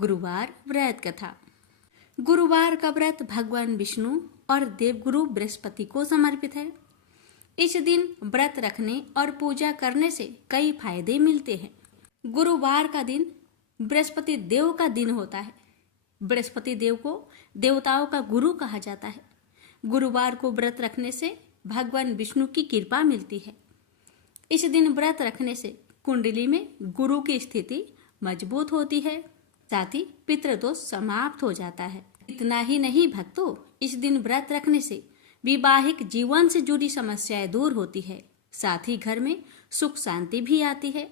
गुरुवार व्रत कथा। गुरुवार का व्रत भगवान विष्णु और देवगुरु बृहस्पति को समर्पित है। इस दिन व्रत रखने और पूजा करने से कई फायदे मिलते हैं। गुरुवार का दिन बृहस्पति देव का दिन होता है। बृहस्पति देव को देवताओं का गुरु कहा जाता है। गुरुवार को व्रत रखने से भगवान विष्णु की कृपा मिलती है। इस दिन व्रत रखने से कुंडली में गुरु की स्थिति मजबूत होती है, साथ ही पितृदोष समाप्त हो जाता है। इतना ही नहीं भक्तों, इस दिन व्रत रखने से वैवाहिक जीवन से जुड़ी समस्याएं दूर होती है, साथ ही घर में सुख शांति भी आती है।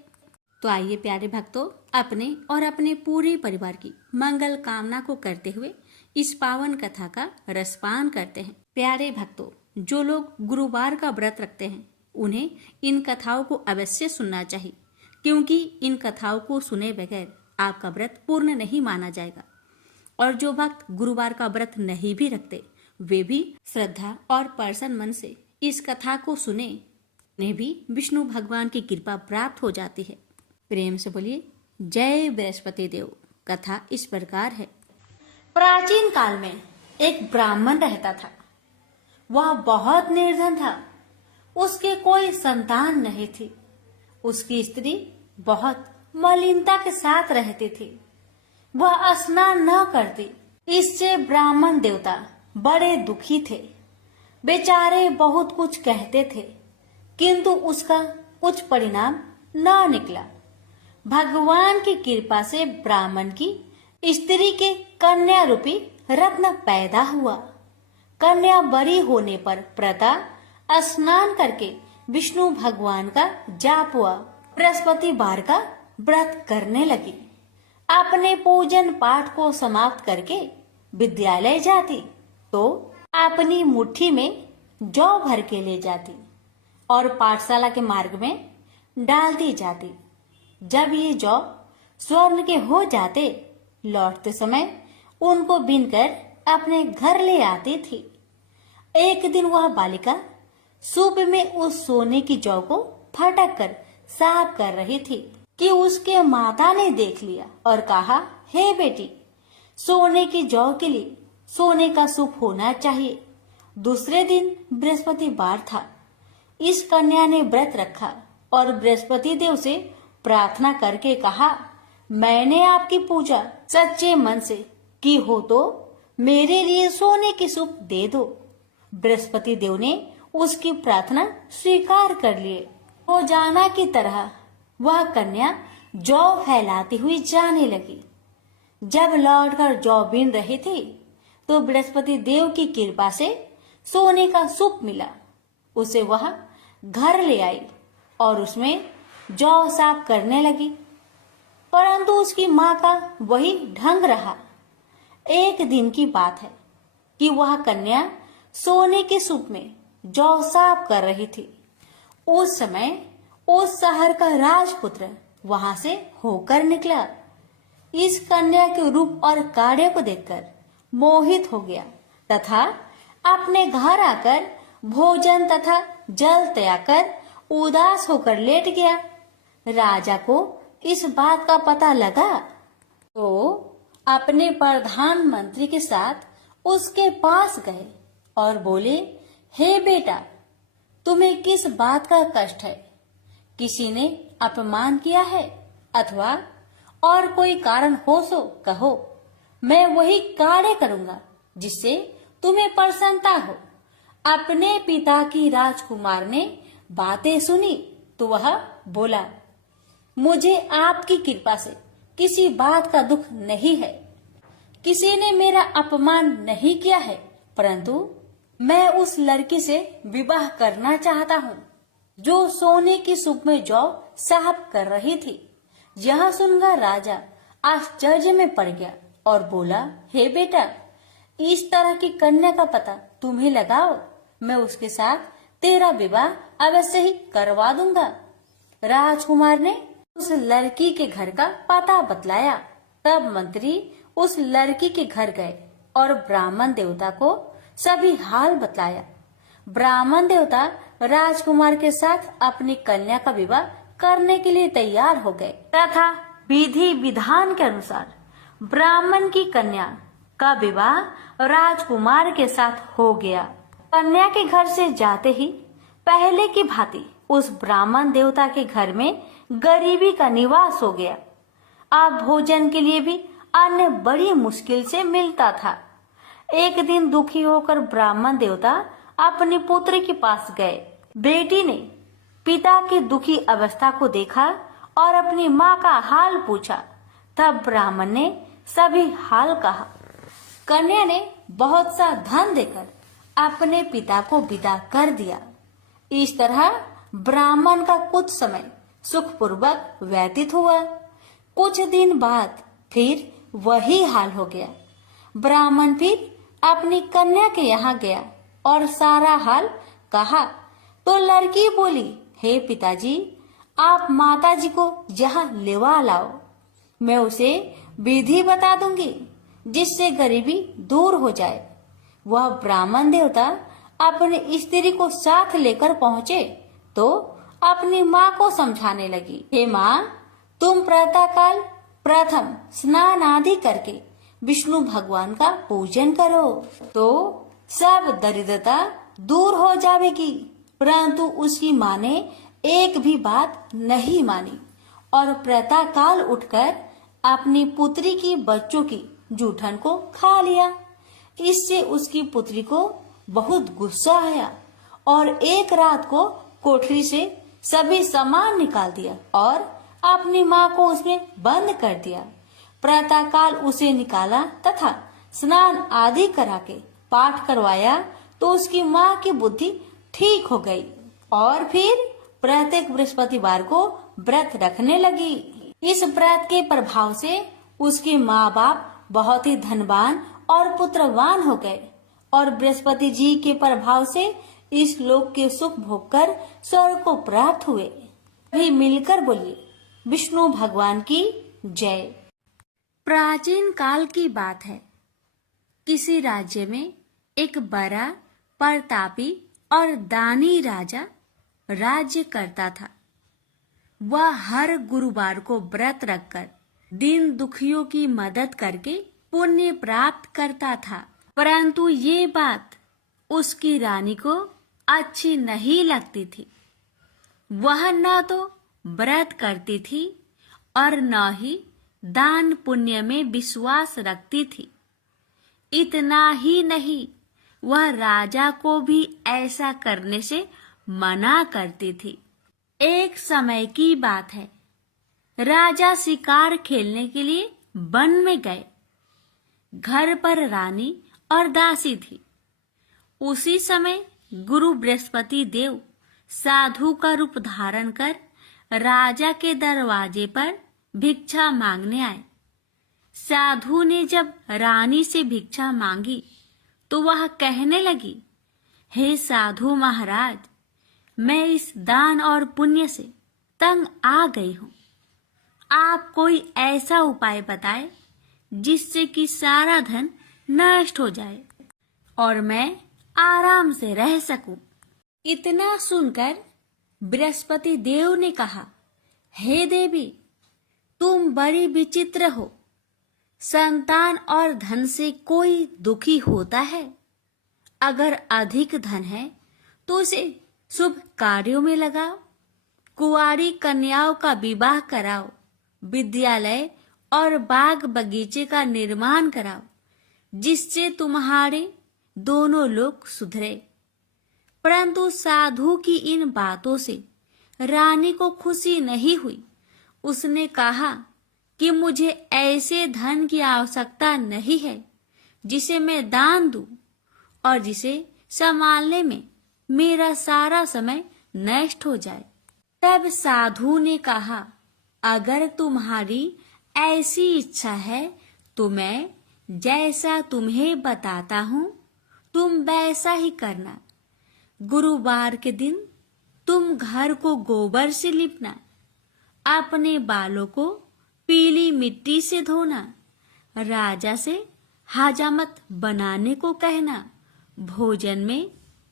तो आइए प्यारे भक्तों, अपने और अपने पूरे परिवार की मंगल कामना को करते हुए इस पावन कथा का रसपान करते हैं। प्यारे भक्तों, जो लोग गुरुवार का व्रत रखते हैं उन्हें इन कथाओं को अवश्य सुनना चाहिए, क्योंकि इन कथाओं को सुने बगैर आपका व्रत पूर्ण नहीं माना जाएगा। और जो भक्त गुरुवार का व्रत नहीं भी रखते वे भी श्रद्धा और प्रसन्न मन से इस कथा को सुने, उन्हें भी विष्णु भगवान की कृपा प्राप्त हो जाती है। प्रेम से बोलिए जय बृहस्पति देव। कथा इस प्रकार है। प्राचीन काल में एक ब्राह्मण रहता था। वह बहुत निर्धन था। उसके कोई संतान नहीं थी। उसकी स्त्री बहुत मलिनता के साथ रहती थी। वह स्नान न करती। इससे ब्राह्मण देवता बड़े दुखी थे। बेचारे बहुत कुछ कहते थे, किंतु उसका कुछ परिणाम न निकला। भगवान की कृपा से ब्राह्मण की स्त्री के कन्या रूपी रत्न पैदा हुआ। कन्या बड़ी होने पर प्रता स्नान करके विष्णु भगवान का जाप हुआ। बृहस्पतिवार का व्रत करने लगी। अपने पूजन पाठ को समाप्त करके विद्यालय जाती तो अपनी मुट्ठी में जौ भर के ले जाती और पाठशाला के मार्ग में डालती जाती। जब ये जौ स्वर्ण के हो जाते, लौटते समय उनको बीनकर अपने घर ले आती थी। एक दिन वह बालिका सूप में उस सोने की जौ को फटक कर साफ कर रही थी कि उसके माता ने देख लिया और कहा, हे बेटी, सोने की जौ के लिए सोने का सूप होना चाहिए। दूसरे दिन बृहस्पतिवार था। इस कन्या ने व्रत रखा और बृहस्पति देव से प्रार्थना करके कहा, मैंने आपकी पूजा सच्चे मन से की हो तो मेरे लिए सोने की सूप दे दो। बृहस्पति देव ने उसकी प्रार्थना स्वीकार कर लिए। रोजाना की तरह वह कन्या जौ फैलाती हुई जाने लगी। जब लौटकर जौ बीन रही थी तो बृहस्पति देव की कृपा से सोने का सूप मिला। उसे वह घर ले आई और उसमें जौ साफ करने लगी, परंतु उसकी माँ का वही ढंग रहा। एक दिन की बात है कि वह कन्या सोने के सूप में जौ साफ कर रही थी। उस समय उस शहर का राजपुत्र वहां से होकर निकला। इस कन्या के रूप और कार्य को देखकर मोहित हो गया तथा अपने घर आकर भोजन तथा जल त्याग कर उदास होकर लेट गया। राजा को इस बात का पता लगा तो अपने प्रधानमंत्री के साथ उसके पास गए और बोले, हे बेटा, तुम्हें किस बात का कष्ट है? किसी ने अपमान किया है अथवा और कोई कारण हो सो कहो, मैं वही कार्य करूंगा जिससे तुम्हें प्रसन्नता हो। अपने पिता की राजकुमार ने बातें सुनी तो वह बोला, मुझे आपकी कृपा से किसी बात का दुख नहीं है। किसी ने मेरा अपमान नहीं किया है, परंतु मैं उस लड़की से विवाह करना चाहता हूँ जो सोने की सूप में जौ साफ कर रही थी। यह सुनकर राजा आश्चर्य में पड़ गया और बोला, हे बेटा, इस तरह की कन्या का पता तुम्हें लगाओ, मैं उसके साथ तेरा विवाह अवश्य ही करवा दूंगा। राजकुमार ने उस लड़की के घर का पता बतलाया। तब मंत्री उस लड़की के घर गए और ब्राह्मण देवता को सभी हाल बतलाया। ब्राह्मण देवता राजकुमार के साथ अपनी कन्या का विवाह करने के लिए तैयार हो गए तथा विधि विधान के अनुसार ब्राह्मण की कन्या का विवाह राजकुमार के साथ हो गया। कन्या के घर से जाते ही पहले की भांति उस ब्राह्मण देवता के घर में गरीबी का निवास हो गया। अब भोजन के लिए भी अन्न बड़ी मुश्किल से मिलता था। एक दिन दुखी होकर ब्राह्मण देवता अपनी पुत्री के पास गए। बेटी ने पिता की दुखी अवस्था को देखा और अपनी माँ का हाल पूछा। तब ब्राह्मण ने सभी हाल कहा। कन्या ने बहुत सा धन देकर अपने पिता को विदा कर दिया। इस तरह ब्राह्मण का कुछ समय सुखपूर्वक व्यतीत हुआ। कुछ दिन बाद फिर वही हाल हो गया। ब्राह्मण फिर अपनी कन्या के यहाँ गया और सारा हाल कहा तो लड़की बोली, हे पिताजी, आप माताजी को यहाँ लेवा लाओ। मैं उसे विधि बता दूंगी जिससे गरीबी दूर हो जाए। वह ब्राह्मण देवता अपनी स्त्री को साथ लेकर पहुँचे तो अपनी माँ को समझाने लगी, हे माँ, तुम प्रातःकाल प्रथम स्नान आदि करके विष्णु भगवान का पूजन करो तो सब दरिद्रता दूर हो जाएगी। परंतु उसकी माँ ने एक भी बात नहीं मानी और प्रातःकाल उठकर अपनी पुत्री की बच्चों की जूठन को खा लिया। इससे उसकी पुत्री को बहुत गुस्सा आया और एक रात को कोठरी से सभी सामान निकाल दिया और अपनी माँ को उसमें बंद कर दिया। प्रातःकाल उसे निकाला तथा स्नान आदि करा के पाठ करवाया तो उसकी माँ की बुद्धि ठीक हो गई और फिर प्रत्येक बृहस्पतिवार को व्रत रखने लगी। इस व्रत के प्रभाव से उसके माँ बाप बहुत ही धनवान और पुत्रवान हो गए और बृहस्पति जी के प्रभाव से इस लोक के सुख भोग कर स्वर्ग को प्राप्त हुए। भी मिलकर बोलिए, विष्णु भगवान की जय। प्राचीन काल की बात है। किसी राज्य में एक बड़ा प्रतापी और दानी राजा राज्य करता था। वह हर गुरुवार को व्रत रखकर दीन दुखियों की मदद करके पुण्य प्राप्त करता था। परंतु ये बात उसकी रानी को अच्छी नहीं लगती थी। वह न तो व्रत करती थी और न ही दान पुण्य में विश्वास रखती थी। इतना ही नहीं, वह राजा को भी ऐसा करने से मना करती थी। एक समय की बात है। राजा शिकार खेलने के लिए वन में गए। घर पर रानी और दासी थी। उसी समय गुरु बृहस्पति देव साधु का रूप धारण कर राजा के दरवाजे पर भिक्षा मांगने आए। साधु ने जब रानी से भिक्षा मांगी तो वह कहने लगी, हे साधु महाराज, मैं इस दान और पुण्य से तंग आ गई हूँ। आप कोई ऐसा उपाय बताए जिससे कि सारा धन नष्ट हो जाए और मैं आराम से रह सकूं। इतना सुनकर बृहस्पति देव ने कहा, हे देवी, तुम बड़ी विचित्र हो। संतान और धन से कोई दुखी होता है? अगर अधिक धन है तो उसे शुभ कार्यों में लगाओ, कुंवारी कन्याओं का विवाह कराओ, विद्यालय और बाग बगीचे का निर्माण कराओ, जिससे तुम्हारे दोनों लोग सुधरे। परंतु साधु की इन बातों से रानी को खुशी नहीं हुई। उसने कहा कि मुझे ऐसे धन की आवश्यकता नहीं है जिसे मैं दान दूं और जिसे संभालने में मेरा सारा समय नष्ट हो जाए। तब साधु ने कहा, अगर तुम्हारी ऐसी इच्छा है तो मैं जैसा तुम्हें बताता हूँ तुम वैसा ही करना। गुरुवार के दिन तुम घर को गोबर से लिपना, अपने बालों को पीली मिट्टी से धोना, राजा से हजामत बनाने को कहना, भोजन में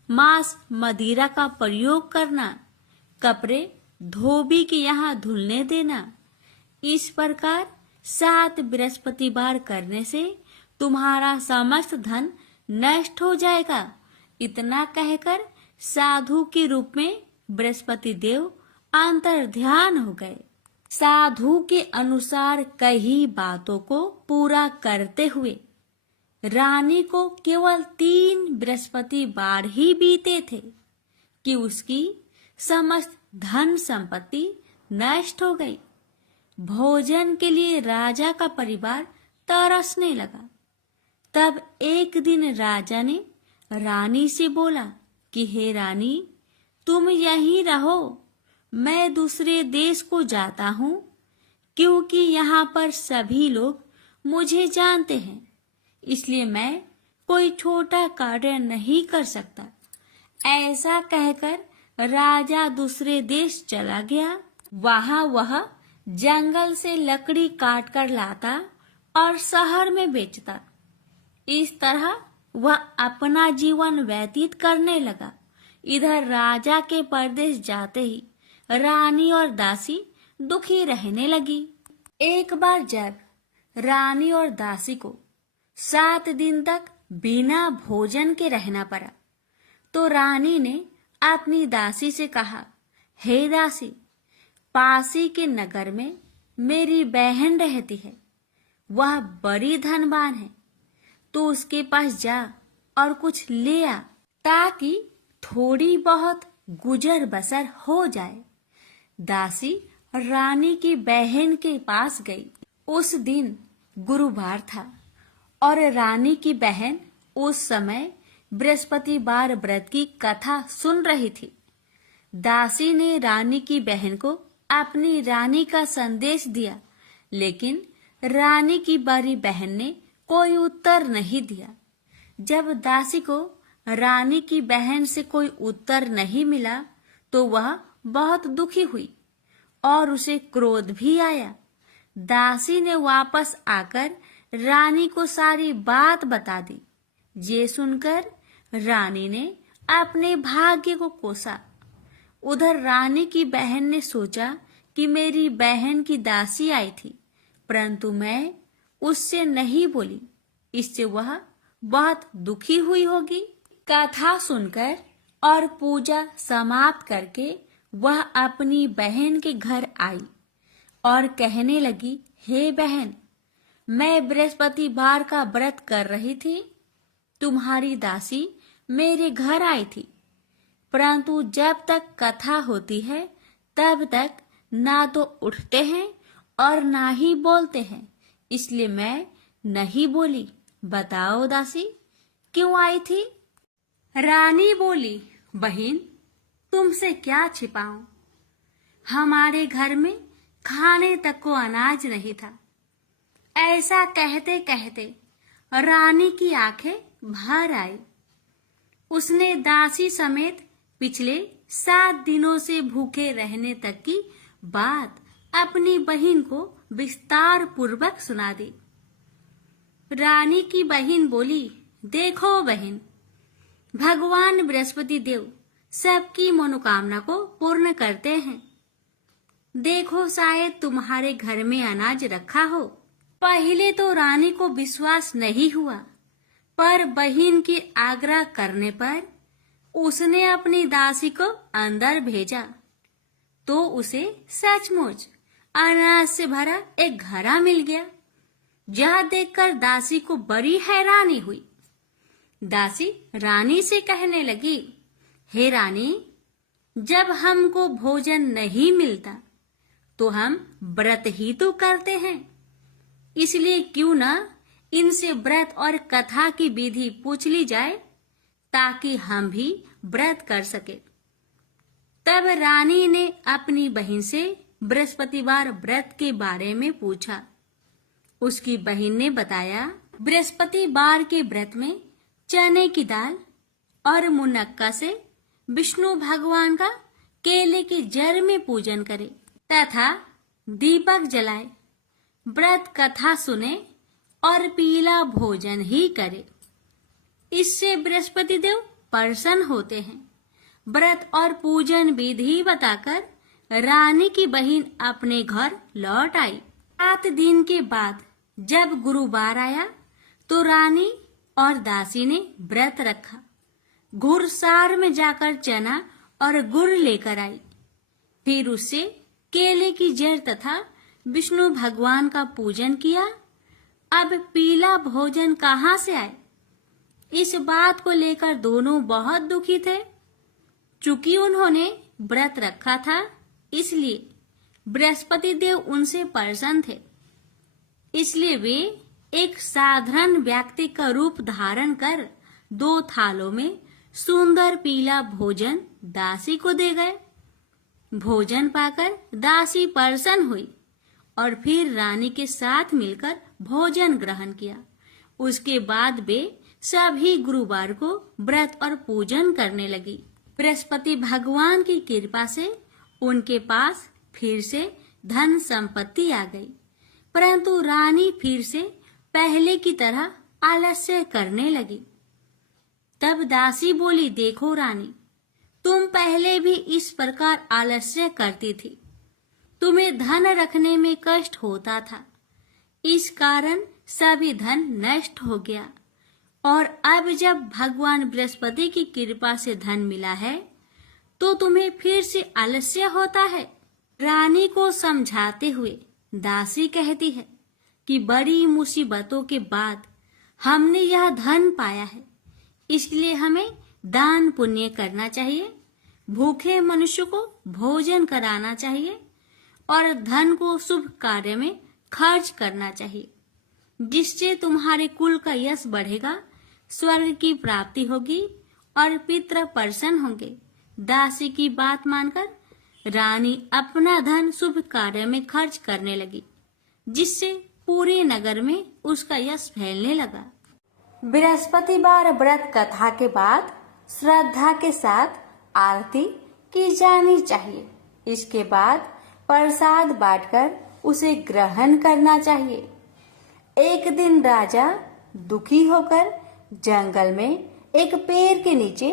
मांस मदिरा का प्रयोग करना, कपड़े धोबी के यहाँ धुलने देना। इस प्रकार 7 बृहस्पतिवार करने से तुम्हारा समस्त धन नष्ट हो जाएगा। इतना कहकर साधु के रूप में बृहस्पति देव अंतर ध्यान हो गए। साधु के अनुसार कई बातों को पूरा करते हुए रानी को केवल 3 बृहस्पतिवार ही बीते थे कि उसकी समस्त धन संपत्ति नष्ट हो गई। भोजन के लिए राजा का परिवार तरसने लगा। तब एक दिन राजा ने रानी से बोला कि हे रानी, तुम यहीं रहो, मैं दूसरे देश को जाता हूँ, क्योंकि यहाँ पर सभी लोग मुझे जानते हैं, इसलिए मैं कोई छोटा कार्य नहीं कर सकता। ऐसा कहकर राजा दूसरे देश चला गया। वहाँ वह जंगल से लकड़ी काट कर लाता और शहर में बेचता। इस तरह वह अपना जीवन व्यतीत करने लगा। इधर राजा के परदेश जाते ही रानी और दासी दुखी रहने लगी। एक बार जब रानी और दासी को 7 दिन तक बिना भोजन के रहना पड़ा, तो रानी ने अपनी दासी से कहा, हे दासी, पासी के नगर में मेरी बहन रहती है, वह बड़ी धनवान है, तो उसके पास जा और कुछ ले आ, ताकि थोड़ी बहुत गुजर बसर हो जाए। दासी रानी की बहन के पास गई। उस दिन गुरुवार था और रानी की बहन उस समय बृहस्पतिवार व्रत की कथा सुन रही थी। दासी ने रानी की बहन को अपनी रानी का संदेश दिया, लेकिन रानी की बड़ी बहन ने कोई उत्तर नहीं दिया। जब दासी को रानी की बहन से कोई उत्तर नहीं मिला, तो वह बहुत दुखी हुई और उसे क्रोध भी आया। दासी ने वापस आकर रानी को सारी बात बता दी। ये सुनकर रानी ने अपने भाग्य को कोसा। उधर रानी की बहन ने सोचा कि मेरी बहन की दासी आई थी, परंतु मैं उससे नहीं बोली, इससे वह बहुत दुखी हुई होगी। कथा सुनकर और पूजा समाप्त करके वह अपनी बहन के घर आई और कहने लगी, हे बहन, मैं बृहस्पतिवार का व्रत कर रही थी, तुम्हारी दासी मेरे घर आई थी, परंतु जब तक कथा होती है तब तक ना तो उठते हैं और ना ही बोलते हैं, इसलिए मैं नहीं बोली। बताओ दासी, क्यों आई थी? रानी बोली, बहन, तुमसे क्या छिपाऊं, हमारे घर में खाने तक को अनाज नहीं था। ऐसा कहते कहते रानी की आंखें भर आई। उसने दासी समेत पिछले 7 दिनों से भूखे रहने तक की बात अपनी बहन को विस्तार पूर्वक सुना दी। रानी की बहन बोली, देखो बहन, भगवान बृहस्पति देव सबकी मनोकामना को पूर्ण करते हैं। देखो, शायद तुम्हारे घर में अनाज रखा हो। पहले तो रानी को विश्वास नहीं हुआ, पर बहन की आग्रह करने पर उसने अपनी दासी को अंदर भेजा, तो उसे सचमुच अनाज से भरा एक घड़ा मिल गया। यह देखकर दासी को बड़ी हैरानी हुई। दासी रानी से कहने लगी, हे रानी, जब हमको भोजन नहीं मिलता तो हम व्रत ही तो करते हैं, इसलिए क्यों न इनसे व्रत और कथा की विधि पूछ ली जाए, ताकि हम भी व्रत कर सके। तब रानी ने अपनी बहन से बृहस्पतिवार व्रत के बारे में पूछा। उसकी बहन ने बताया, बृहस्पतिवार के व्रत में चने की दाल और मुनक्का से विष्णु भगवान का केले के जड़ में पूजन करे तथा दीपक जलाए, व्रत कथा सुने और पीला भोजन ही करे। इससे बृहस्पति देव प्रसन्न होते हैं। व्रत और पूजन विधि बताकर रानी की बहन अपने घर लौट आई। 7 दिन के बाद जब गुरुवार आया तो रानी और दासी ने व्रत रखा। घुड़सार में जाकर चना और गुड़ लेकर आई। फिर उससे केले की जड़ तथा विष्णु भगवान का पूजन किया। अब पीला भोजन कहाँ से आए, इस बात को लेकर दोनों बहुत दुखी थे। चूंकि उन्होंने व्रत रखा था, इसलिए बृहस्पति देव उनसे प्रसन्न थे। इसलिए वे एक साधारण व्यक्ति का रूप धारण कर 2 थालों में सुंदर पीला भोजन दासी को दे गए। भोजन पाकर दासी प्रसन्न हुई और फिर रानी के साथ मिलकर भोजन ग्रहण किया। उसके बाद वे सभी गुरुवार को व्रत और पूजन करने लगी। बृहस्पति भगवान की कृपा से उनके पास फिर से धन संपत्ति आ गई, परंतु रानी फिर से पहले की तरह आलस्य करने लगी। तब दासी बोली, देखो रानी, तुम पहले भी इस प्रकार आलस्य करती थी। तुम्हें धन रखने में कष्ट होता था, इस कारण सभी धन नष्ट हो गया। और अब जब भगवान बृहस्पति की कृपा से धन मिला है तो तुम्हें फिर से आलस्य होता है। रानी को समझाते हुए दासी कहती है कि बड़ी मुसीबतों के बाद हमने यह धन पाया है, इसलिए हमें दान पुण्य करना चाहिए, भूखे मनुष्य को भोजन कराना चाहिए और धन को शुभ कार्य में खर्च करना चाहिए, जिससे तुम्हारे कुल का यश बढ़ेगा, स्वर्ग की प्राप्ति होगी और पितृ प्रसन्न होंगे। दासी की बात मानकर रानी अपना धन शुभ कार्य में खर्च करने लगी, जिससे पूरे नगर में उसका यश फैलने लगा। बृहस्पतिवार व्रत कथा के बाद श्रद्धा के साथ आरती की जानी चाहिए। इसके बाद प्रसाद बांटकर उसे ग्रहण करना चाहिए। एक दिन राजा दुखी होकर जंगल में एक पेड़ के नीचे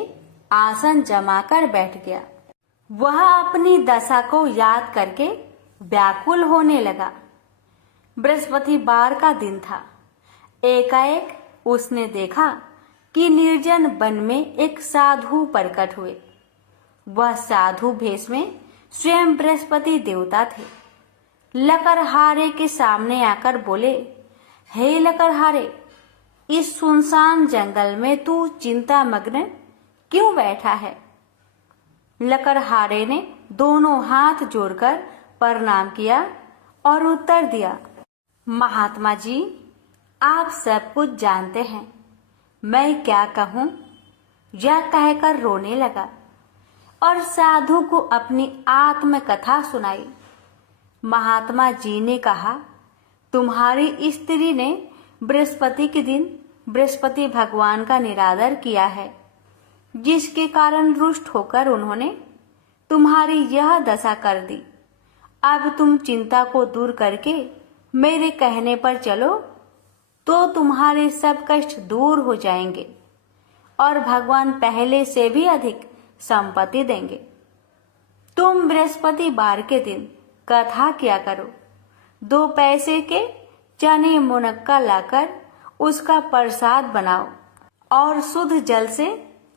आसन जमाकर बैठ गया। वह अपनी दशा को याद करके व्याकुल होने लगा। बृहस्पतिवार का दिन था। एकाएक उसने देखा कि निर्जन वन में एक साधु प्रकट हुए। वह साधु भेष में स्वयं बृहस्पति देवता थे। लकड़हारे के सामने आकर बोले, हे लकड़हारे, इस सुनसान जंगल में तू चिंता मग्न क्यों बैठा है? लकड़हारे ने दोनों हाथ जोड़कर प्रणाम किया और उत्तर दिया, महात्मा जी, आप सब कुछ जानते हैं, मैं क्या कहूँ? यह कहकर रोने लगा और साधु को अपनी आत्मकथा सुनाई। महात्मा जी ने कहा, तुम्हारी स्त्री ने बृहस्पति के दिन बृहस्पति भगवान का निरादर किया है, जिसके कारण रुष्ट होकर उन्होंने तुम्हारी यह दशा कर दी। अब तुम चिंता को दूर करके मेरे कहने पर चलो तो तुम्हारे सब कष्ट दूर हो जाएंगे और भगवान पहले से भी अधिक संपत्ति देंगे। तुम बृहस्पतिवार के दिन कथा किया करो। 2 पैसे के चने मुनक्का लाकर उसका प्रसाद बनाओ और शुद्ध जल से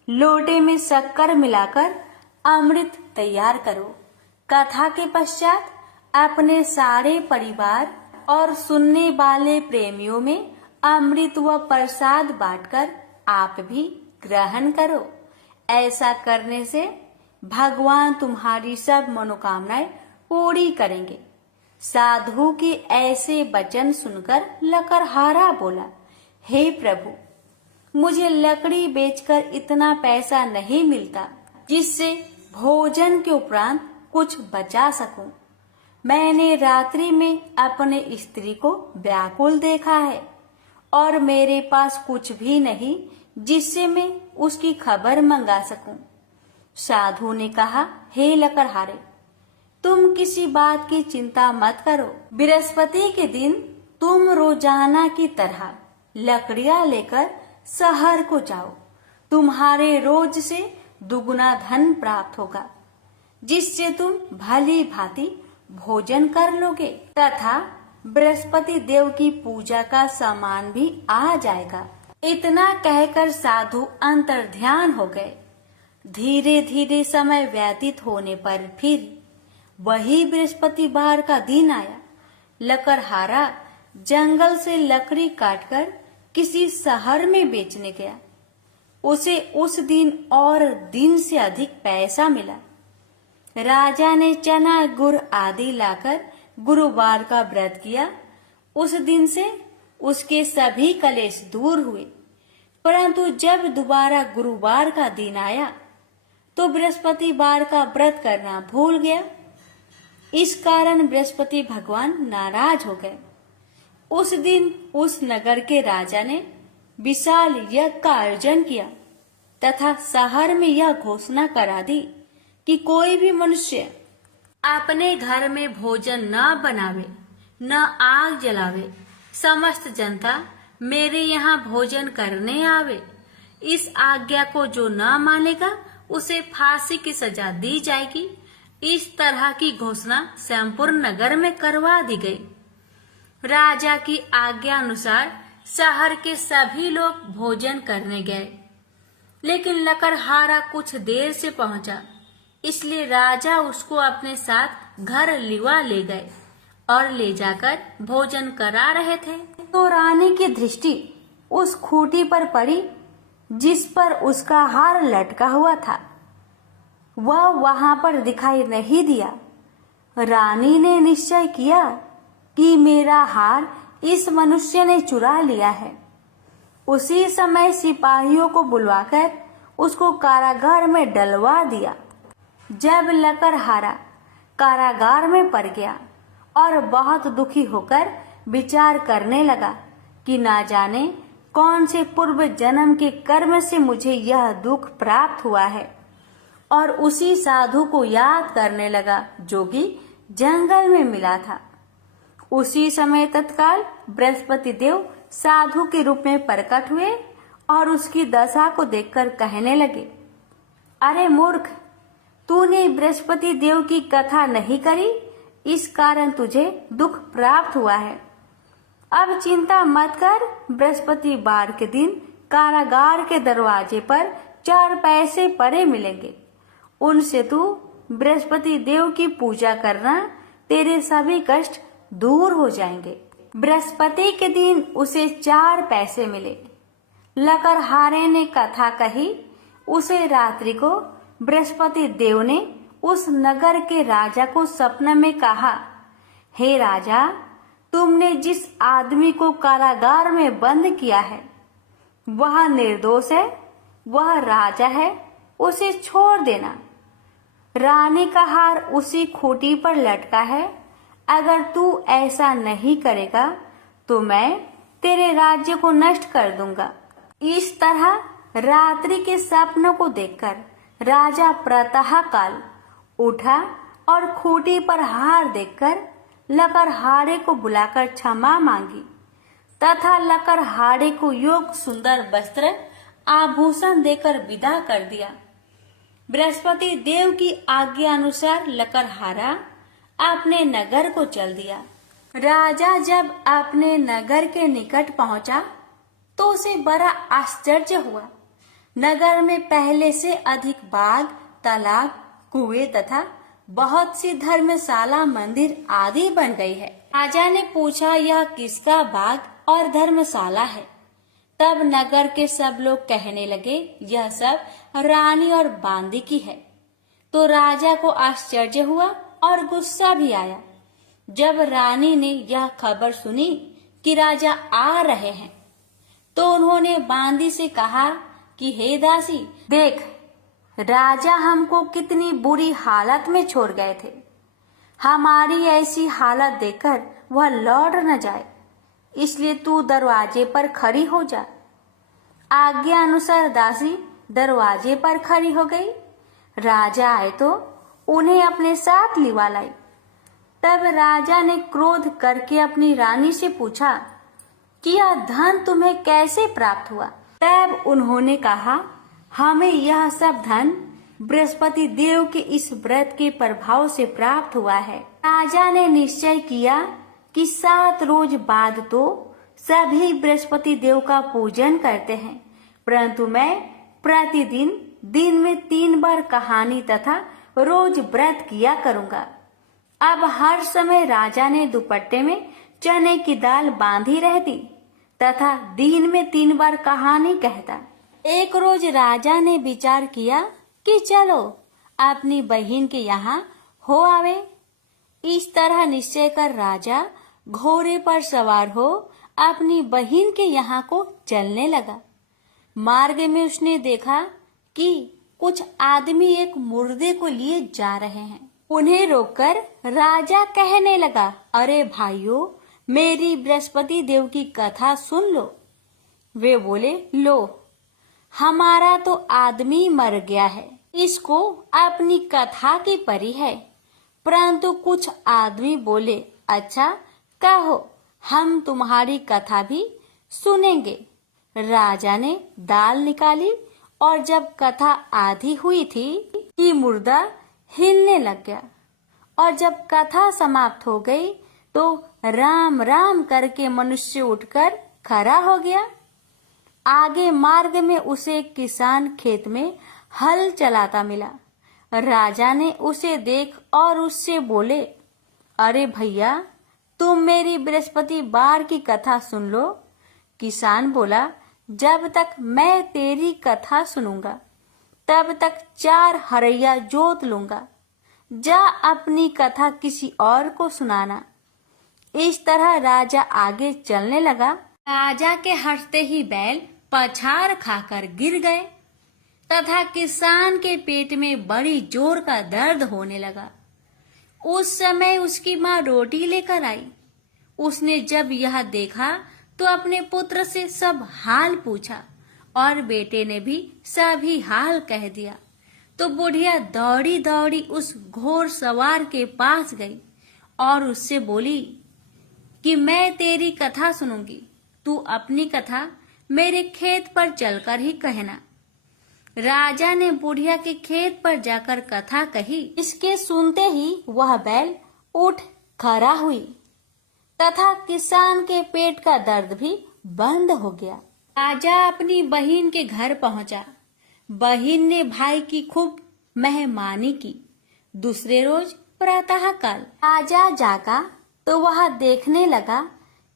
लोटे में शक्कर मिलाकर अमृत तैयार करो। कथा के पश्चात अपने सारे परिवार और सुनने वाले प्रेमियों में अमृत व प्रसाद बांटकर आप भी ग्रहण करो। ऐसा करने से भगवान तुम्हारी सब मनोकामनाएं पूरी करेंगे। साधु के ऐसे वचन सुनकर लकड़हारा बोला, हे प्रभु, मुझे लकड़ी बेचकर इतना पैसा नहीं मिलता जिससे भोजन के उपरांत कुछ बचा सकूं। मैंने रात्रि में अपने स्त्री को व्याकुल देखा है और मेरे पास कुछ भी नहीं जिससे मैं उसकी खबर मंगा सकूं। साधु ने कहा, हे लकड़हारे, तुम किसी बात की चिंता मत करो। बृहस्पति के दिन तुम रोजाना की तरह लकड़ियां लेकर शहर को जाओ। तुम्हारे रोज से दुगुना धन प्राप्त होगा, जिससे तुम भली भांति भोजन कर लोगे तथा बृहस्पति देव की पूजा का सामान भी आ जाएगा। इतना कहकर साधु अंतर्ध्यान हो गए। धीरे धीरे समय व्यतीत होने पर फिर वही बृहस्पतिवार का दिन आया। लकड़हारा जंगल से लकड़ी काटकर किसी शहर में बेचने गया। उसे उस दिन और दिन से अधिक पैसा मिला। राजा ने चना गुड़ आदि लाकर गुरुवार का व्रत किया। उस दिन से उसके सभी कलेश दूर हुए। परंतु जब दोबारा गुरुवार का दिन आया तो बृहस्पतिवार का व्रत करना भूल गया। इस कारण बृहस्पति भगवान नाराज हो गए। उस दिन उस नगर के राजा ने विशाल यज्ञ का आयोजन किया तथा शहर में यह घोषणा करा दी कि कोई भी मनुष्य अपने घर में भोजन न बनावे, न आग जलावे। समस्त जनता मेरे यहाँ भोजन करने आवे। इस आज्ञा को जो न मानेगा उसे फांसी की सजा दी जाएगी। इस तरह की घोषणा संपूर्ण नगर में करवा दी गई। राजा की आज्ञा अनुसार शहर के सभी लोग भोजन करने गए, लेकिन लकड़हारा कुछ देर से पहुंचा, इसलिए राजा उसको अपने साथ घर लिवा ले गए और ले जाकर भोजन करा रहे थे तो रानी की दृष्टि उस खूंटी पर पड़ी जिस पर उसका हार लटका हुआ था। वह वहां पर दिखाई नहीं दिया। रानी ने निश्चय किया कि मेरा हार इस मनुष्य ने चुरा लिया है। उसी समय सिपाहियों को बुलवाकर उसको कारागार में डलवा दिया। जब लकड़हारा कारागार में पड़ गया और बहुत दुखी होकर विचार करने लगा कि ना जाने कौन से पूर्व जन्म के कर्म से मुझे यह दुख प्राप्त हुआ है, और उसी साधु को याद करने लगा जो कि जंगल में मिला था। उसी समय तत्काल बृहस्पति देव साधु के रूप में प्रकट हुए और उसकी दशा को देखकर कहने लगे, अरे मूर्ख, तूने बृहस्पति देव की कथा नहीं करी, इस कारण तुझे दुख प्राप्त हुआ है। अब चिंता मत कर। बृहस्पतिवार के दिन कारागार के दरवाजे पर 4 पैसे पड़े मिलेंगे। उनसे तू बृहस्पति देव की पूजा करना, तेरे सभी कष्ट दूर हो जाएंगे। बृहस्पति के दिन उसे 4 पैसे मिले। लकड़हारे ने कथा कही। उसे रात्रि को बृहस्पति देव ने उस नगर के राजा को सपन में कहा, हे राजा, तुमने जिस आदमी को कारागार में बंद किया है वह निर्दोष है, वह राजा है, उसे छोड़ देना। रानी का हार उसी खूंटी पर लटका है। अगर तू ऐसा नहीं करेगा तो मैं तेरे राज्य को नष्ट कर दूंगा। इस तरह रात्रि के सपनों को देखकर राजा प्रातः काल उठा और खूंटी पर हार देखकर लकड़हारे को बुलाकर क्षमा मांगी तथा लकड़हारे को योग सुंदर वस्त्र आभूषण देकर विदा कर दिया। बृहस्पति देव की आज्ञा अनुसार लकड़हारा अपने नगर को चल दिया। राजा जब अपने नगर के निकट पहुंचा तो उसे बड़ा आश्चर्य हुआ। नगर में पहले से अधिक बाग, तालाब, कुएं तथा बहुत सी धर्मशाला, मंदिर आदि बन गई है। राजा ने पूछा, यह किसका बाग और धर्मशाला है? तब नगर के सब लोग कहने लगे, यह सब रानी और बांदी की है। तो राजा को आश्चर्य हुआ और गुस्सा भी आया। जब रानी ने यह खबर सुनी कि राजा आ रहे हैं तो उन्होंने बांदी से कहा कि हे दासी, देख, राजा हमको कितनी बुरी हालत में छोड़ गए थे। हमारी ऐसी हालत देखकर वह लौट न जाए, इसलिए तू दरवाजे पर खड़ी हो जा। आज्ञा अनुसार दासी दरवाजे पर खड़ी हो गई। राजा आए तो उन्हें अपने साथ लिवा लाई। तब राजा ने क्रोध करके अपनी रानी से पूछा कि यह धन तुम्हें कैसे प्राप्त हुआ? तब उन्होंने कहा, हमें यह सब धन बृहस्पति देव के इस व्रत के प्रभाव से प्राप्त हुआ है। राजा ने निश्चय किया कि 7 रोज बाद तो सभी बृहस्पति देव का पूजन करते हैं, परंतु मैं प्रतिदिन दिन में 3 बार कहानी तथा रोज व्रत किया करूंगा। अब हर समय राजा ने दुपट्टे में चने की दाल बांधी रहती तथा दिन में 3 बार कहानी कहता। एक रोज राजा ने विचार किया कि चलो अपनी बहन के यहाँ हो आवे। इस तरह निश्चय कर राजा घोड़े पर सवार हो अपनी बहन के यहाँ को चलने लगा। मार्ग में उसने देखा कि कुछ आदमी एक मुर्दे को लिए जा रहे हैं। उन्हें रोककर राजा कहने लगा, अरे भाइयों, मेरी बृहस्पति देव की कथा सुन लो। वे बोले, लो, हमारा तो आदमी मर गया है, इसको अपनी कथा की परी है। परंतु कुछ आदमी बोले, अच्छा कहो, हम तुम्हारी कथा भी सुनेंगे। राजा ने दाल निकाली और जब कथा आधी हुई थी कि मुर्दा हिलने लग गया, और जब कथा समाप्त हो गई तो राम राम करके मनुष्य उठकर खड़ा हो गया। आगे मार्ग में उसे एक किसान खेत में हल चलाता मिला। राजा ने उसे देख और उससे बोले, अरे भैया, तुम मेरी बृहस्पति बार की कथा सुन लो। किसान बोला, जब तक मैं तेरी कथा सुनूंगा तब तक 4 हरैया जोत लूंगा। जा अपनी कथा किसी और को सुनाना। इस तरह राजा आगे चलने लगा। राजा के हंसते ही बैल पछाड़ खाकर गिर गए तथा किसान के पेट में बड़ी जोर का दर्द होने लगा। उस समय उसकी माँ रोटी लेकर आई। उसने जब यह देखा तो अपने पुत्र से सब हाल पूछा और बेटे ने भी सभी हाल कह दिया। तो बुढ़िया दौड़ी दौड़ी उस घोड़ सवार के पास गई और उससे बोली कि मैं तेरी कथा सुनूंगी, तू अपनी कथा मेरे खेत पर चलकर ही कहना। राजा ने बुढ़िया के खेत पर जाकर कथा कही। इसके सुनते ही वह बैल उठ खड़ा हुई तथा किसान के पेट का दर्द भी बंद हो गया। राजा अपनी बहन के घर पहुंचा। बहन ने भाई की खूब मेहमानी की। दूसरे रोज प्रातः काल राजा जागा तो वह देखने लगा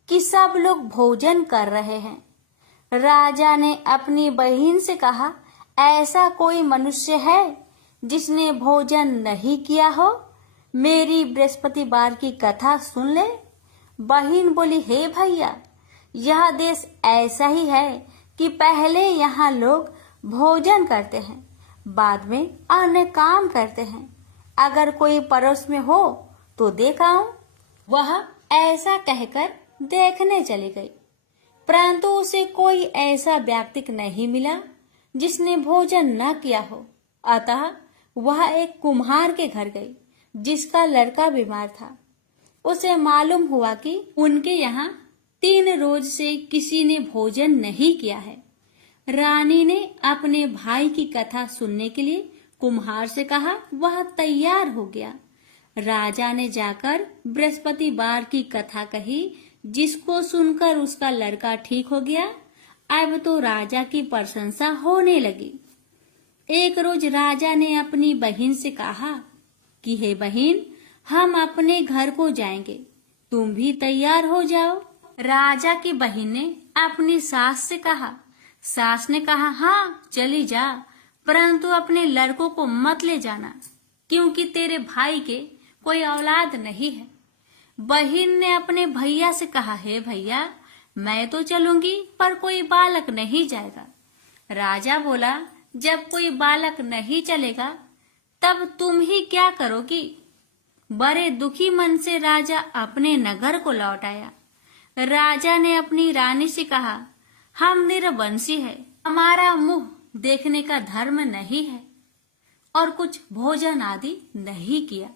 कि सब लोग भोजन कर रहे हैं। राजा ने अपनी बहन से कहा, ऐसा कोई मनुष्य है जिसने भोजन नहीं किया हो? मेरी बृहस्पतिवार की कथा सुन ले। बहन बोली, हे भैया, यह देश ऐसा ही है कि पहले यहाँ लोग भोजन करते हैं, बाद में अन्य काम करते हैं। अगर कोई पड़ोस में हो तो देख आऊं। वह ऐसा कहकर देखने चली गई, परंतु उसे कोई ऐसा व्यक्ति नहीं मिला जिसने भोजन न किया हो। अतः वह एक कुम्हार के घर गई जिसका लड़का बीमार था। उसे मालूम हुआ कि उनके यहाँ 3 रोज से किसी ने भोजन नहीं किया है। रानी ने अपने भाई की कथा सुनने के लिए कुम्हार से कहा। वह तैयार हो गया। राजा ने जाकर बृहस्पतिवार की कथा कही, जिसको सुनकर उसका लड़का ठीक हो गया। अब तो राजा की प्रशंसा होने लगी। एक रोज राजा ने अपनी बहन से कहा कि हे बहन, हम अपने घर को जाएंगे, तुम भी तैयार हो जाओ। राजा की बहन ने अपनी सास से कहा। सास ने कहा, हाँ चली जा, परंतु अपने लड़कों को मत ले जाना, क्योंकि तेरे भाई के कोई औलाद नहीं है। बहन ने अपने भैया से कहा, हे भैया, मैं तो चलूंगी पर कोई बालक नहीं जाएगा। राजा बोला, जब कोई बालक नहीं चलेगा तब तुम ही क्या करोगी? बड़े दुखी मन से राजा अपने नगर को लौट आया। राजा ने अपनी रानी से कहा, हम निरवंशी है, हमारा मुंह देखने का धर्म नहीं है और कुछ भोजन आदि नहीं किया।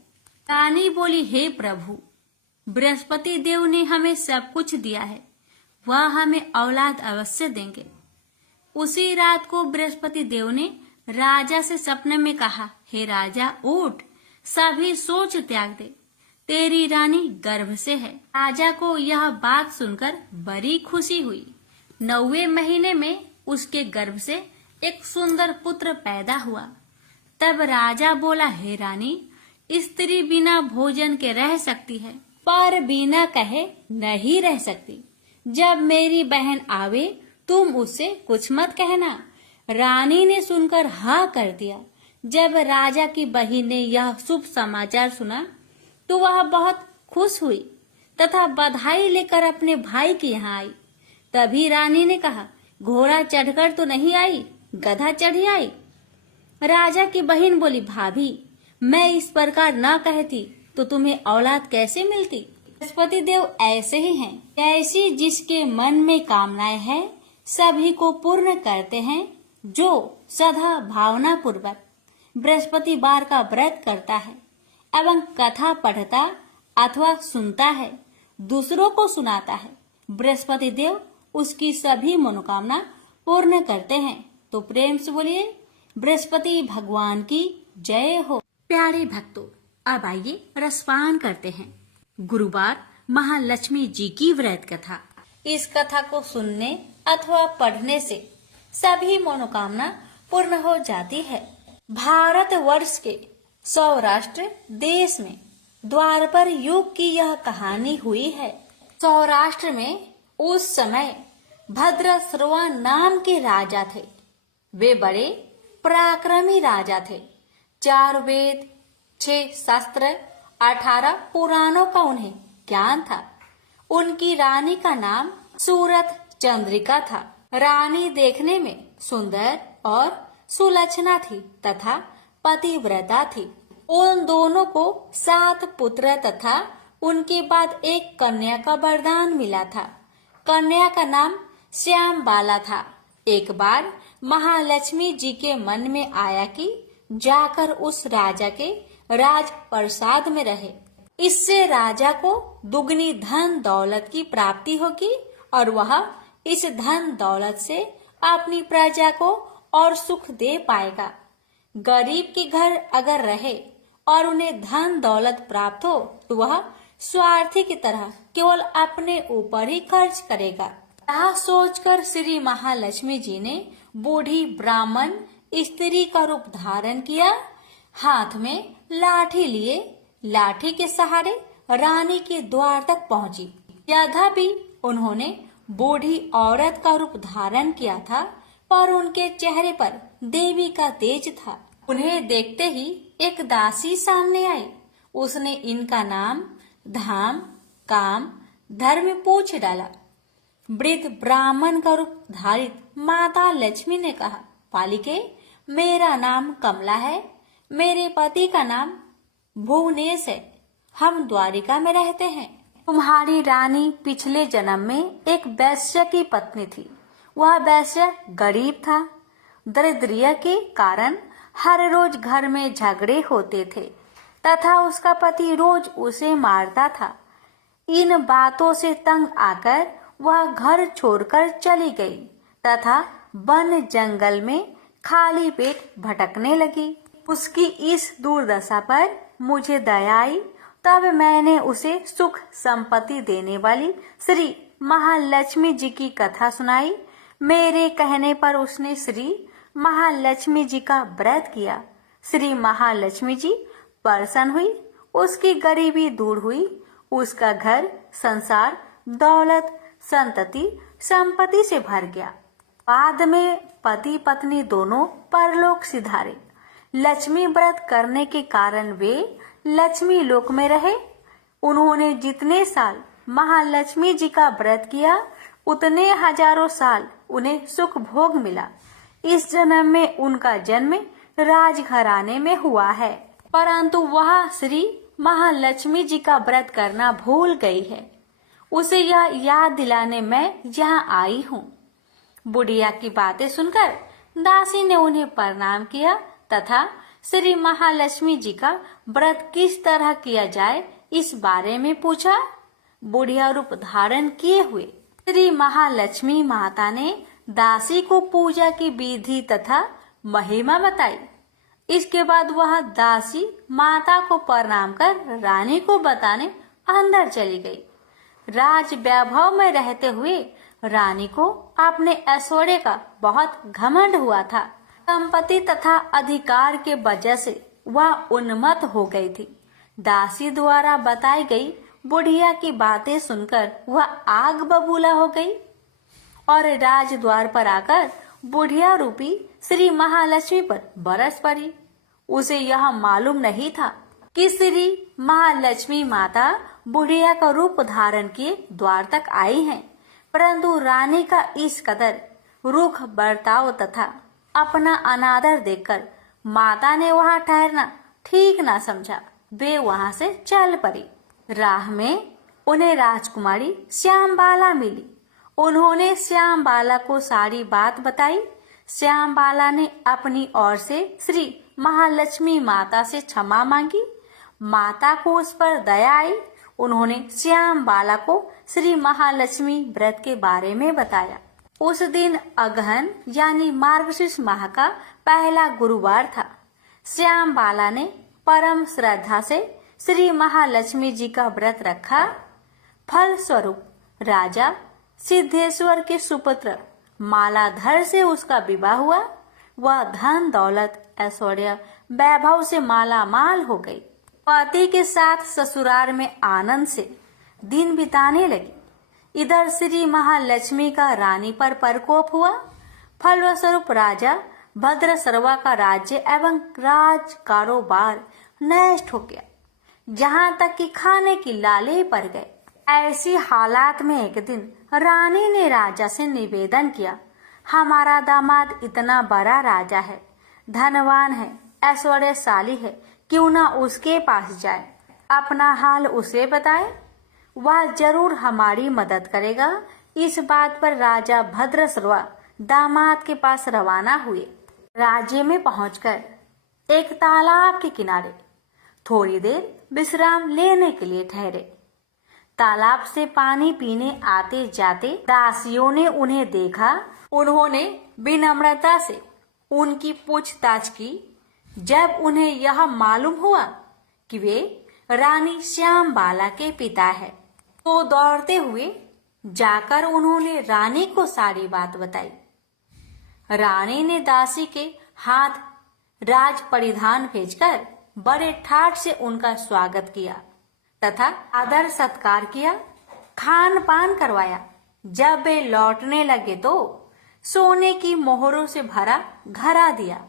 रानी बोली, हे प्रभु, बृहस्पति देव ने हमें सब कुछ दिया है, वह हमें औलाद अवश्य देंगे। उसी रात को बृहस्पति देव ने राजा से सपने में कहा, हे राजा, उठ, सभी सोच त्याग दे, तेरी रानी गर्भ से है। राजा को यह बात सुनकर बड़ी खुशी हुई। 9वें महीने में उसके गर्भ से एक सुंदर पुत्र पैदा हुआ। तब राजा बोला, हे रानी, स्त्री बिना भोजन के रह सकती है, पर बिना कहे नहीं रह सकती। जब मेरी बहन आवे तुम उससे कुछ मत कहना। रानी ने सुनकर हाँ कर दिया। जब राजा की बहन ने यह शुभ समाचार सुना तो वह बहुत खुश हुई तथा बधाई लेकर अपने भाई के यहाँ आई। तभी रानी ने कहा, घोड़ा चढ़कर तो नहीं आई, गधा चढ़ी आई। राजा की बहन बोली, भाभी, मैं इस प्रकार न कहती तो तुम्हें औलाद कैसे मिलती। बृहस्पति देव ऐसे ही हैं, ऐसी जिसके मन में कामनाएं हैं सभी को पूर्ण करते हैं। जो सदा भावना पूर्वक बृहस्पतिवार का व्रत करता है एवं कथा पढ़ता अथवा सुनता है, दूसरों को सुनाता है, बृहस्पति देव उसकी सभी मनोकामना पूर्ण करते हैं। तो प्रेम से बोलिए, बृहस्पति भगवान की जय हो। प्यारे भक्तों, अब आइए रसपान करते हैं गुरुवार महालक्ष्मी जी की व्रत कथा। इस कथा को सुनने अथवा पढ़ने से सभी मनोकामना पूर्ण हो जाती है। भारत वर्ष के सौराष्ट्र देश में द्वापर युग की यह कहानी हुई है। सौराष्ट्र में उस समय भद्रश्रवा नाम के राजा थे। वे बड़े पराक्रमी राजा थे। 4 वेद, 6 शास्त्र, 18 पुराणों का उन्हें ज्ञान था। उनकी रानी का नाम सूरत चंद्रिका था। रानी देखने में सुंदर और सुलक्षणा थी तथा पतिव्रता थी। उन दोनों को 7 पुत्र तथा उनके बाद एक कन्या का वरदान मिला था। कन्या का नाम श्याम बाला था। एक बार महालक्ष्मी जी के मन में आया कि जाकर उस राजा के राज प्रसाद में रहे। इससे राजा को दुगनी धन दौलत की प्राप्ति होगी और वह इस धन दौलत से अपनी प्रजा को और सुख दे पाएगा। गरीब के घर अगर रहे और उन्हें धन दौलत प्राप्त हो तो वह स्वार्थी की तरह केवल अपने ऊपर ही खर्च करेगा। यह सोचकर श्री महालक्ष्मी जी ने बूढ़ी ब्राह्मण स्त्री का रूप धारण किया। हाथ में लाठी लिए लाठी के सहारे रानी के द्वार तक पहुंची। यद्यपि उन्होंने बूढ़ी औरत का रूप धारण किया था, पर उनके चेहरे पर देवी का तेज था। उन्हें देखते ही एक दासी सामने आई। उसने इनका नाम, धाम, काम, धर्म पूछ डाला। वृद्ध ब्राह्मण का रूप धारित माता लक्ष्मी ने कहा, पालिके, मेरा नाम कमला है। मेरे पति का नाम भुवनेश है। हम द्वारिका में रहते हैं। तुम्हारी रानी पिछले जन्म में एक वैश्य की पत्नी थी। वह वैश्य गरीब था। दरिद्रिया के कारण हर रोज घर में झगड़े होते थे तथा उसका पति रोज उसे मारता था। इन बातों से तंग आकर वह घर छोड़कर चली गई तथा वन जंगल में खाली पेट भटकने लगी। उसकी इस दुर्दशा पर मुझे दया आई। तब मैंने उसे सुख संपत्ति देने वाली श्री महालक्ष्मी जी की कथा सुनाई। मेरे कहने पर उसने श्री महालक्ष्मी जी का व्रत किया। श्री महालक्ष्मी जी प्रसन्न हुई। उसकी गरीबी दूर हुई। उसका घर संसार दौलत संतति संपत्ति से भर गया। बाद में पति पत्नी दोनों परलोक सिधारे। लक्ष्मी व्रत करने के कारण वे लक्ष्मी लोक में रहे। उन्होंने जितने साल महालक्ष्मी जी का व्रत किया उतने हजारों साल उन्हें सुख भोग मिला। इस जन्म में उनका जन्म राजघराने में हुआ है, परंतु वह श्री महालक्ष्मी जी का व्रत करना भूल गई है। उसे यह याद दिलाने मैं यहाँ आई हूँ। बुढ़िया की बातें सुनकर दासी ने उन्हें प्रणाम किया तथा श्री महालक्ष्मी जी का व्रत किस तरह किया जाए इस बारे में पूछा। बुढ़िया रूप धारण किए हुए श्री महालक्ष्मी माता ने दासी को पूजा की विधि तथा महिमा बताई। इसके बाद वह दासी माता को प्रणाम कर रानी को बताने अंदर चली गई। राज वैभव में रहते हुए रानी को अपने ऐश्वर्य का बहुत घमंड हुआ था। संपत्ति तथा अधिकार के वजह से वह उन्मत्त हो गई थी। दासी द्वारा बताई गई बुढ़िया की बातें सुनकर वह आग बबूला हो गई और राजद्वार पर आकर बुढ़िया रूपी श्री महालक्ष्मी पर बरस पड़ी। उसे यह मालूम नहीं था कि श्री महालक्ष्मी माता बुढ़िया का रूप धारण किए द्वार तक आई हैं, परंतु रानी का इस कदर रूख बर्ताव तथा अपना अनादर देखकर माता ने वहां ठहरना ठीक ना समझा। वे वहां से चल पड़ी। राह में उन्हें राजकुमारी श्यामबाला मिली। उन्होंने श्यामबाला को सारी बात बताई। श्यामबाला ने अपनी ओर से श्री महालक्ष्मी माता से क्षमा मांगी। माता को उस पर दया आई। उन्होंने श्यामबाला को श्री महालक्ष्मी व्रत के बारे में बताया। उस दिन अगहन यानी मार्गशीर्ष माह का पहला गुरुवार था। श्यामबाला ने परम श्रद्धा से श्री महालक्ष्मी जी का व्रत रखा। फल स्वरूप राजा सिद्धेश्वर के सुपुत्र मालाधर से उसका विवाह हुआ। वह धन दौलत ऐश्वर्य वैभव से माला माल हो गई। पति के साथ ससुराल में आनंद से दिन बिताने लगी। इधर श्री महालक्ष्मी का रानी पर प्रकोप हुआ। फलस्वरूप राजा भद्रसर्वा का राज्य एवं राज कारोबार नष्ट हो गया, जहाँ तक कि खाने की लाले पड़ गए। ऐसी हालात में एक दिन रानी ने राजा से निवेदन किया, हमारा दामाद इतना बड़ा राजा है, धनवान है, ऐश्वर्यशाली है, क्यों ना उसके पास जाए, अपना हाल उसे बताए, वह जरूर हमारी मदद करेगा। इस बात पर राजा भद्रसर्वा दामाद के पास रवाना हुए। राज्य में पहुंचकर एक तालाब के किनारे थोड़ी देर विश्राम लेने के लिए ठहरे। तालाब से पानी पीने आते जाते दासियों ने उन्हें देखा। उन्होंने विनम्रता से उनकी पूछताछ की। जब उन्हें यह मालूम हुआ कि वे रानी श्यामबाला के पिता है, तो दौड़ते हुए जाकर उन्होंने रानी को सारी बात बताई। रानी ने दासी के हाथ राज परिधान भेजकर बड़े ठाट से उनका स्वागत किया तथा आदर सत्कार किया, खान पान करवाया। जब वे लौटने लगे तो सोने की मोहरों से भरा घड़ा दिया।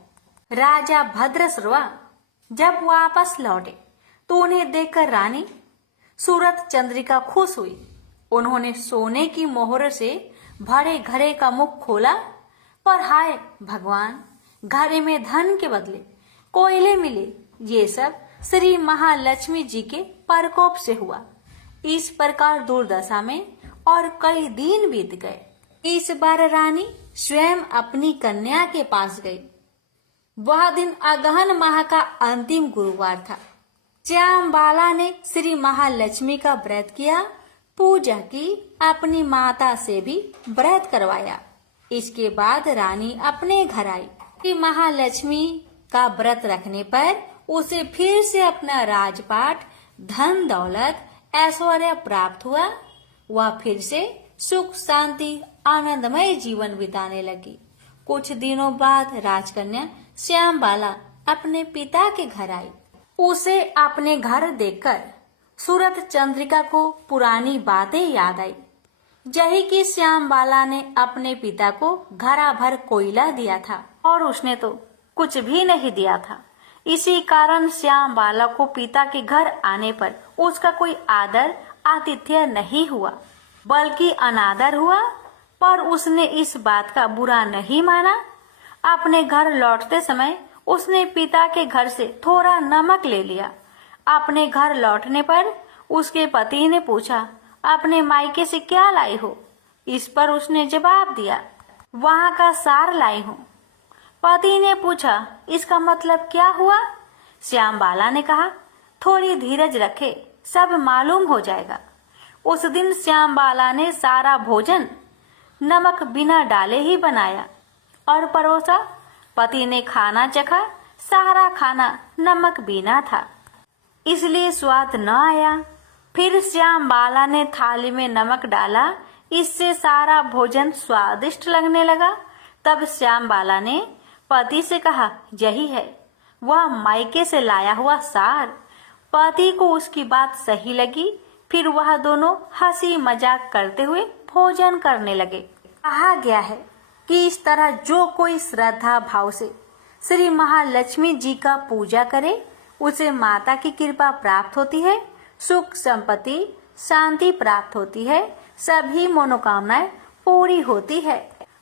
राजा भद्रसर्वा जब वापस लौटे तो उन्हें देखकर रानी सूरत चंद्रिका खुश हुई। उन्होंने सोने की मोहर से भरे घड़े का मुख खोला, पर हाय भगवान, घड़े में धन के बदले कोयले मिले। ये सब श्री महालक्ष्मी जी के प्रकोप से हुआ। इस प्रकार दुर्दशा में और कई दिन बीत गए। इस बार रानी स्वयं अपनी कन्या के पास गई। वह दिन अगहन माह का अंतिम गुरुवार था। श्यामबाला ने श्री महालक्ष्मी का व्रत किया, पूजा की, अपनी माता से भी व्रत करवाया। इसके बाद रानी अपने घर आई। श्री महालक्ष्मी का व्रत रखने पर उसे फिर से अपना राजपाट, धन दौलत, ऐश्वर्य प्राप्त हुआ। वह फिर से सुख शांति आनंदमय जीवन बिताने लगी। कुछ दिनों बाद राजकन्या श्यामबाला अपने पिता के घर आई। उसे अपने घर देखकर सूरत चंद्रिका को पुरानी बातें याद आई। यही कि श्यामबाला ने अपने पिता को घड़ा भर कोयला दिया था और उसने तो कुछ भी नहीं दिया था। इसी कारण श्यामबाला को पिता के घर आने पर उसका कोई आदर आतिथ्य नहीं हुआ, बल्कि अनादर हुआ। पर उसने इस बात का बुरा नहीं माना। अपने घर लौटते समय उसने पिता के घर से थोड़ा नमक ले लिया। अपने घर लौटने पर उसके पति ने पूछा, अपने मायके से क्या लाई हो? इस पर उसने जवाब दिया, वहाँ का सार लाई हूँ। पति ने पूछा, इसका मतलब क्या हुआ? श्यामबाला ने कहा, थोड़ी धीरज रखे, सब मालूम हो जाएगा। उस दिन श्यामबाला ने सारा भोजन नमक बिना डाले ही बनाया और परोसा। पति ने खाना चखा, सारा खाना नमक बिना था, इसलिए स्वाद न आया। फिर श्याम बाला ने थाली में नमक डाला, इससे सारा भोजन स्वादिष्ट लगने लगा। तब श्याम बाला ने पति से कहा, यही है वह मायके से लाया हुआ सार। पति को उसकी बात सही लगी। फिर वह दोनों हंसी मजाक करते हुए भोजन करने लगे। कहा गया है कि इस तरह जो कोई श्रद्धा भाव से श्री महालक्ष्मी जी का पूजा करे, उसे माता की कृपा प्राप्त होती है, सुख संपत्ति शांति प्राप्त होती है, सभी मनोकामनाएं पूरी होती है।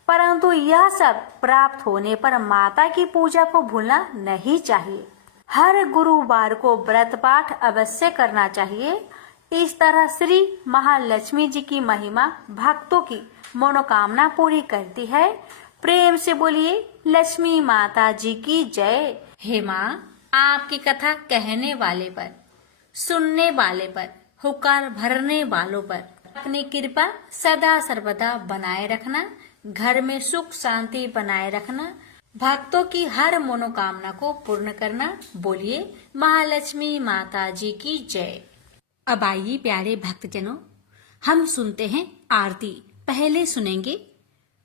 परंतु यह सब प्राप्त होने पर माता की पूजा को भूलना नहीं चाहिए। हर गुरुवार को व्रत पाठ अवश्य करना चाहिए। इस तरह श्री महालक्ष्मी जी की महिमा भक्तों की मनोकामना पूरी करती है। प्रेम से बोलिए लक्ष्मी माता जी की जय। हे माँ, आपकी कथा कहने वाले पर, सुनने वाले पर, हुकार भरने वालों पर अपनी कृपा सदा सर्वदा बनाए रखना, घर में सुख शांति बनाए रखना, भक्तों की हर मनोकामना को पूर्ण करना। बोलिए महालक्ष्मी माता जी की जय। अब आइए प्यारे भक्तजनों, हम सुनते हैं आरती। पहले सुनेंगे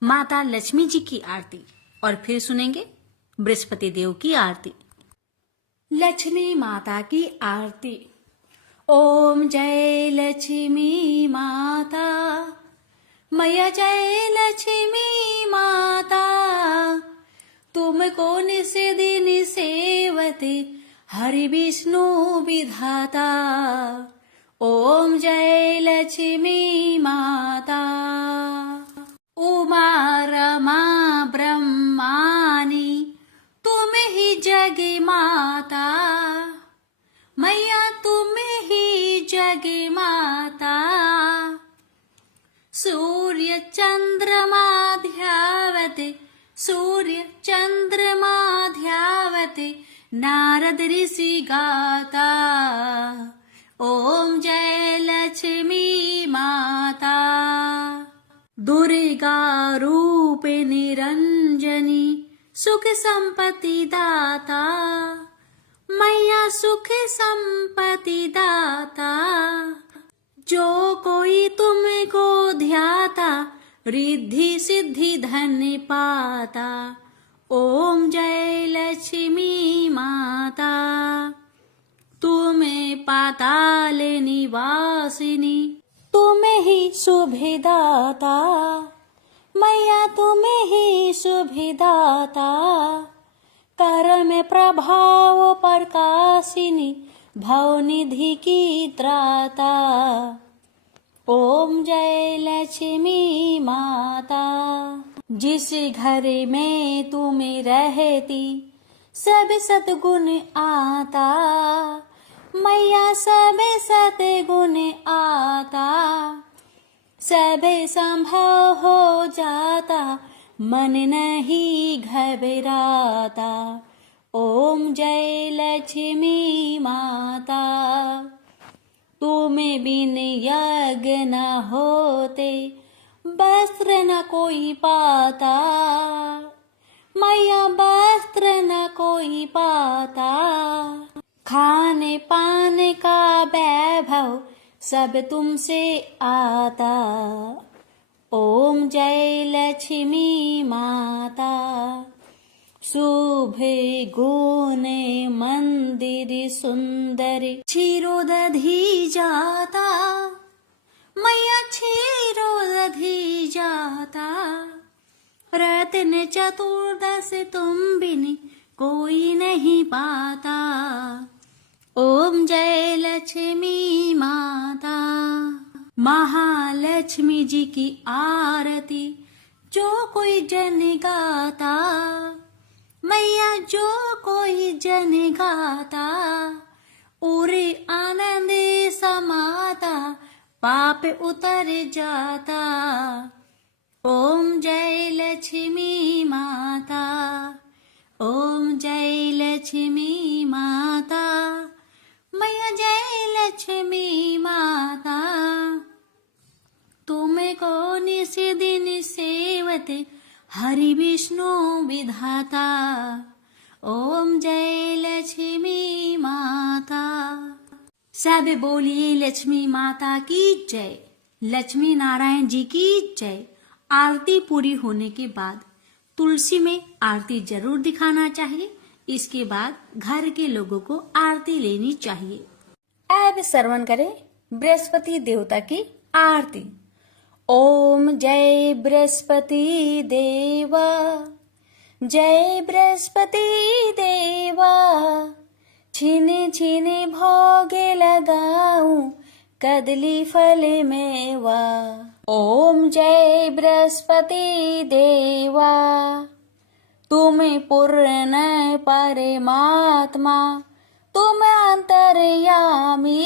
माता लक्ष्मी जी की आरती और फिर सुनेंगे बृहस्पति देव की आरती। लक्ष्मी माता की आरती। ओम जय लक्ष्मी माता, मैया जय लक्ष्मी माता, तुमको निषेधि सेवते हरि विष्णु विधाता। ओम जय लक्ष्मी माता। उमा रमा ब्रह्मानी तुम ही जग माता, मैया तुम ही जग माता। सूर्य चंद्रमा ध्यावते, सूर्य चंद्रमा ध्यावते, नारद ऋषि गाता। ओम जय लक्ष्मी माता। दुर्गा रूप निरंजनी सुख संपत्ति दाता, मैया सुख संपत्ति दाता। जो कोई तुमको ध्याता, रिद्धि सिद्धि धन पाता। ओम जय लक्ष्मी माता। तुम्हें पाताल निवासिनी, तुम्हें ही शुभदाता, मैया तुम्हें ही शुभदाता। कर में प्रभाव प्रकाशिनी, भवनिधि की त्राता। ओम जय लक्ष्मी माता। जिस घर में तुम रहती, सब सद्गुण आता, मैया सब सद्गुण आता। सब संभव हो जाता, मन नहीं घबराता। ओम जय लक्ष्मी माता। तुम बिन यज्ञ न होते, वस्त्र न कोई पाता, मैया वस्त्र न कोई पाता। खाने पाने का वैभव सब तुमसे आता। ओम जय लक्ष्मी माता। शुभ गुण मंदिर सुंदर, क्षीरोदधि जाता, मैया क्षीरोदधि जाता। रत्न चतुर्दश तुम बिन कोई नहीं पाता। ओम जय लक्ष्मी माता। महालक्ष्मी जी की आरती जो कोई जन गाता, मैया जो कोई जन गाता। उरे आनंद समाता, पाप उतर जाता। ओम जय लक्ष्मी माता। ओम जय लक्ष्मी माता, मैया जय लक्ष्मी माता। तुमको निस दिन सेवते हरि विष्णु विधाता। ओम जय लक्ष्मी माता। सब बोलिए लक्ष्मी माता की जय, लक्ष्मी नारायण जी की जय। आरती पूरी होने के बाद तुलसी में आरती जरूर दिखाना चाहिए। इसके बाद घर के लोगों को आरती लेनी चाहिए। अब श्रवण करें बृहस्पति देवता की आरती। ओम जय बृहस्पति देवा, जय बृहस्पति देवा। छीने छीने भोगे लगाऊं कदली फल मेवा। ओम जय बृहस्पति देवा, तुम पूर्ण परमात्मा, तुम अंतर्यामी।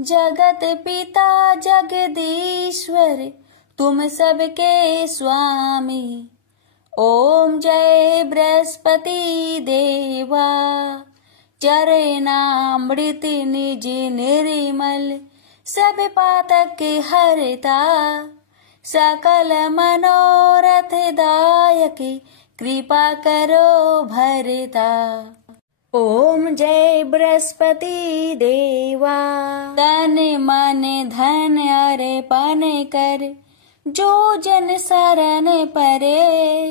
जगत पिता जगदीश्वर, तुम सबके स्वामी। ओम जय बृहस्पति देवा, चरणामृत निज निर्मल, सब पातक हरता। सकल मनोरथ दायक, कृपा करो भरता। ओम जय बृहस्पति देवा, तन मन धन अर्पण कर, जो जन शरण परे।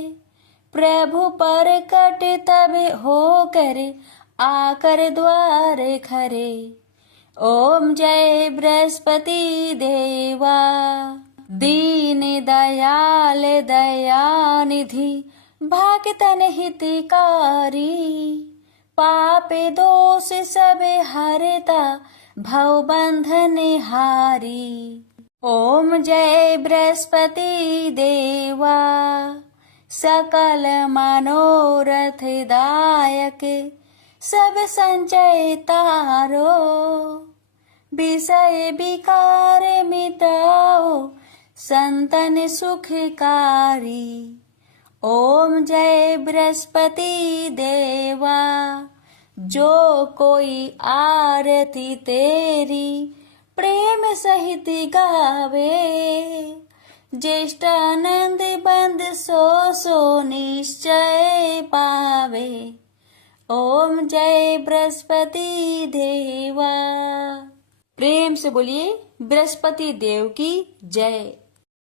प्रभु पर कट तब होकर, आकर द्वार खरे। ओम जय बृहस्पति देवा, दीन दयाल दयानिधि, भक्तन हितकारी। पाप दोष सब हरता, भव बंधन हारी। ओम जय बृहस्पति देवा, सकल मनोरथ दायक, सब संचय तारो। विषय विकार मिटाओ, संतन सुखकारी। ओम जय बृहस्पति देवा, जो कोई आरती तेरी प्रेम सहित गावे। ज्येष्ठ आनंद बंद सो निश्चय पावे। ओम जय बृहस्पति देवा। प्रेम से बोलिए बृहस्पति देव की जय।